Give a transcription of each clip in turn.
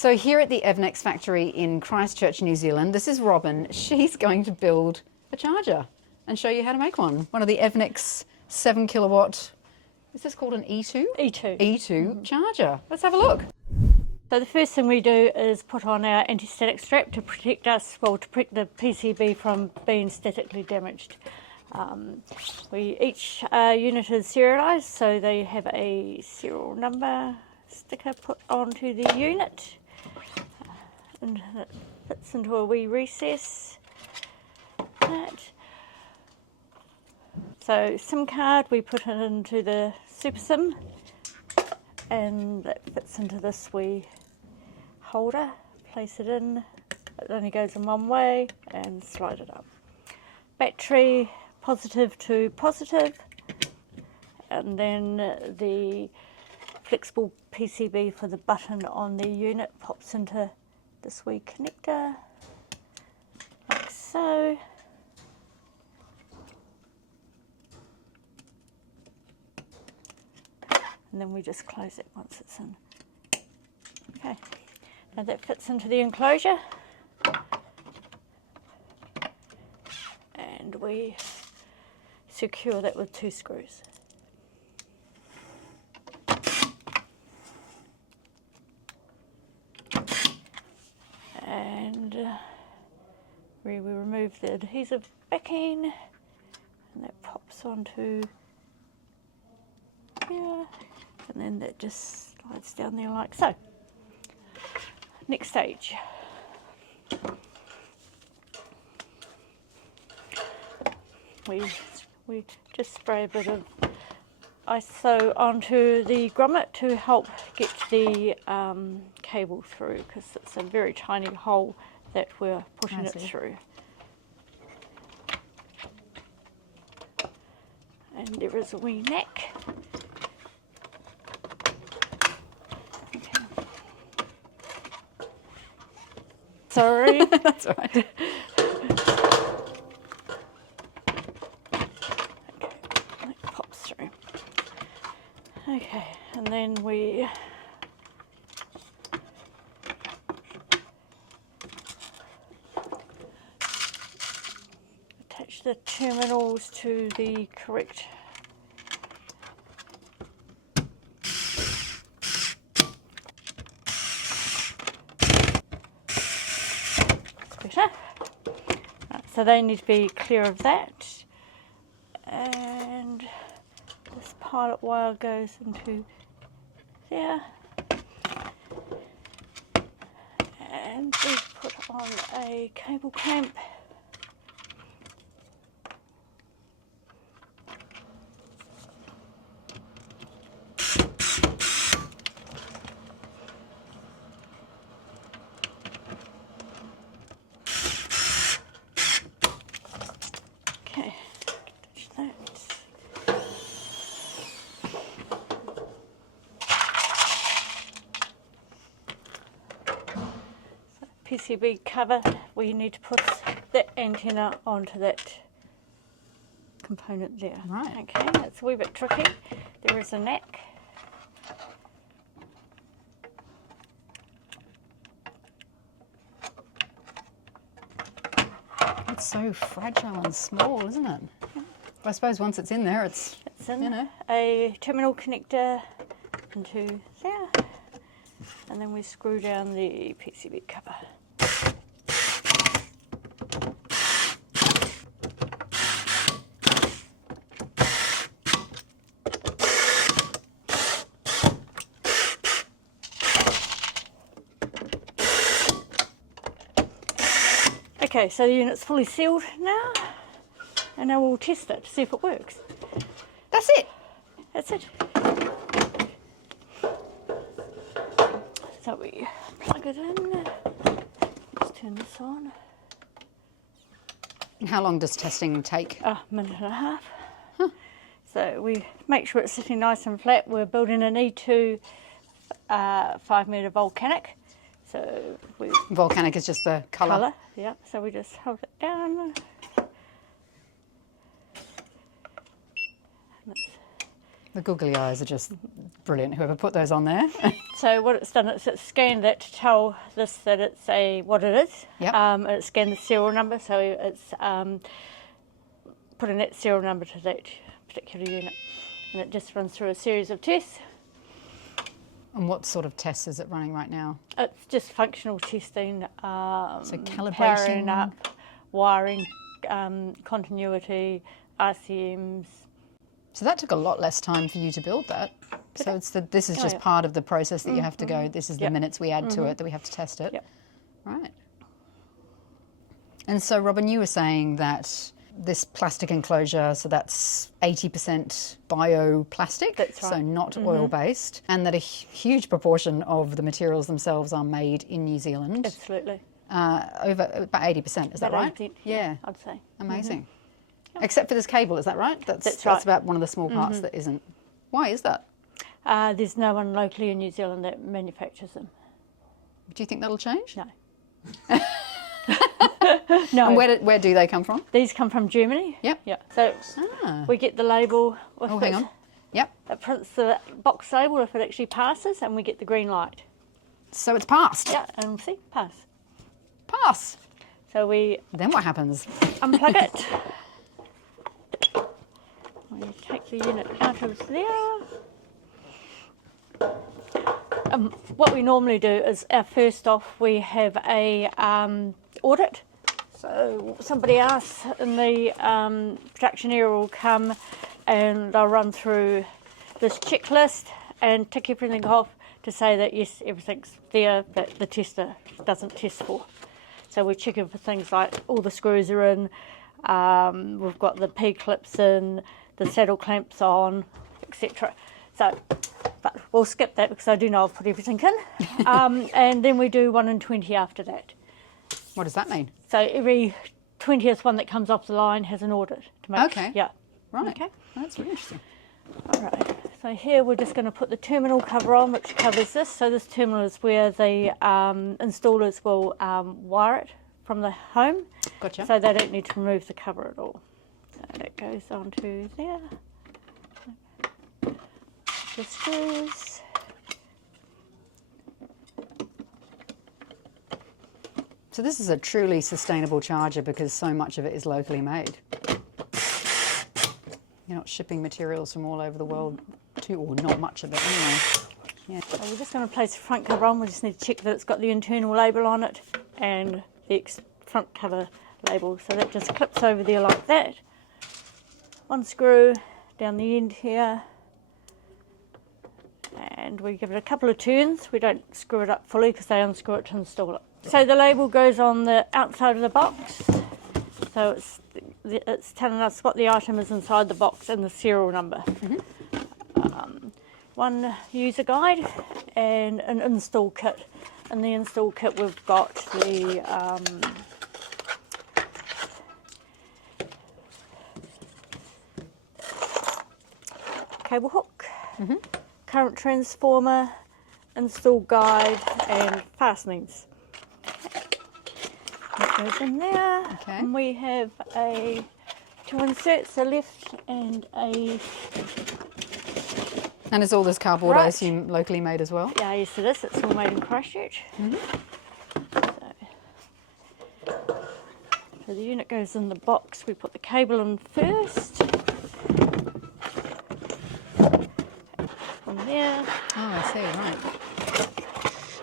So here at the Evnex factory in Christchurch, New Zealand, this is Robyn. She's going to build a charger and show you how to make one. One of the Evnex 7 kilowatt, is this called an E2? E2. E2 charger. Let's have a look. So the first thing we do is put on our anti-static strap to protect us, well, to protect the PCB from being statically damaged. Each unit is serialised, so they have a serial number sticker put onto the unit, and it fits into a wee recess. So SIM card, we put it into the Super SIM, and that fits into this wee holder. Place it in, it only goes in one way, and slide it up. Battery, positive to positive, and then the flexible PCB for the button on the unit pops into this wee connector, like so. And then we just close it once it's in. Okay, now that fits into the enclosure, and we secure that with 2 screws. And we remove the adhesive backing, and that pops onto here, and then that just slides down there like so. Next stage. We just spray a bit of ISO onto the grommet to help get the cable through, because it's a very tiny hole that we're pushing it through. And there is a wee neck. Okay. Sorry. That's all right. Okay, and then we attach the terminals to the correct better. Right, so they need to be clear of that, and this pilot wire goes into there, and we put on a cable clamp. Okay, touch that. PCB cover, we need to put that antenna onto that component there. Right. Okay, that's a wee bit tricky. There is a neck. It's so fragile and small, isn't it? Yeah. I suppose once it's in there, it's in, you know. A terminal connector into there, and then we screw down the PCB cover. Okay, so the unit's fully sealed now, and now we'll test it to see if it works. That's it. That's it. So we plug it in. Let's turn this on. And how long does testing take? A minute and a half. Huh. So we make sure it's sitting nice and flat. We're building an E2 5-metre volcanic. So volcanic is just the colour. Yeah. So we just hold it down. And it's The googly eyes are just brilliant. Whoever put those on there. So what it's done is it's scanned it to tell this that it's what it is. Yep. And it's scanned the serial number, so it's put in that serial number to that particular unit. And it just runs through a series of tests. And what sort of tests is it running right now? It's just functional testing. So calibrating. Powering up, wiring, continuity, RCMs. So that took a lot less time for you to build that. So this is just part of the process that you have to go, this is the minutes we add to it, that we have to test it. Yep. Right. And so, Robyn, you were saying that this plastic enclosure, so that's 80% bioplastic, that's right. so not oil-based, and that a huge proportion of the materials themselves are made in New Zealand. Absolutely. Over about 80%, is that right? 80%, Yeah. I'd say. Amazing. Except for this cable, is that right? That's right. That's about one of the small parts that isn't. Why is that? There's no one locally in New Zealand that manufactures them. Do you think that'll change? No. No. And where do they come from? These come from Germany. Yep. Yeah. So we get the label. Oh, hang on. Yep. It prints the box label if it actually passes, and we get the green light. So it's passed. Yeah, and see, pass. Pass. So we Then what happens? unplug it. We take the unit out of there. What we normally do is first off we have a audit. So somebody else in the production area will come and they'll run through this checklist and tick everything off to say that yes, everything's there that the tester doesn't test for. So we're checking for things like all the screws are in, we've got the P-clips in, the saddle clamps on, etc. So, but we'll skip that because I do know I've put everything in. And then we do 1 in 20 after that. What does that mean? So every 20th one that comes off the line has an audit to make. Okay. Yeah. Right. Okay. That's really interesting. All right. So here we're just going to put the terminal cover on, which covers this. So this terminal is where the installers will wire it from the home. Gotcha. So they don't need to remove the cover at all. So that goes onto there. The screws. So this is a truly sustainable charger because so much of it is locally made. You're not shipping materials from all over the world or not much of it anyway. Yeah. So we're just going to place the front cover on. We just need to check that it's got the internal label on it and the front cover label. So that just clips over there like that. One screw down the end here. And we give it a couple of turns. We don't screw it up fully because they unscrew it to install it. So the label goes on the outside of the box. So it's telling us what the item is inside the box and the serial number. One user guide and an install kit. In the install kit we've got the cable hook, current transformer, install guide and fastenings. That goes in there. Okay. And we have two inserts, a left and a... And is all this cardboard, I Right. assume, locally made as well? Yeah, yes it is. It's all made in Christchurch. So the unit goes in the box. We put the cable in first. From there, Oh, I see, right.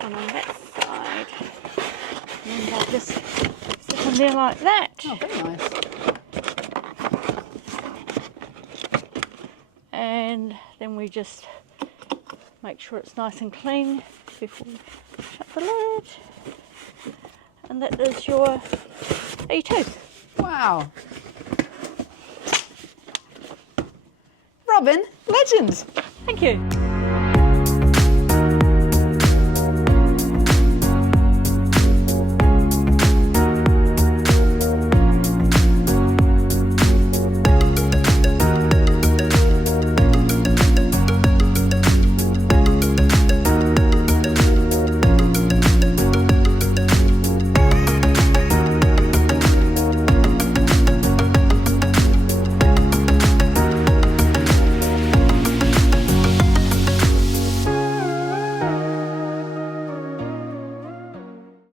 and on that side. And they'll just sit in there like that. Oh, very nice. And then we just make sure it's nice and clean before we shut the lid. And that is your E2. Wow. Robyn, legend. Thank you.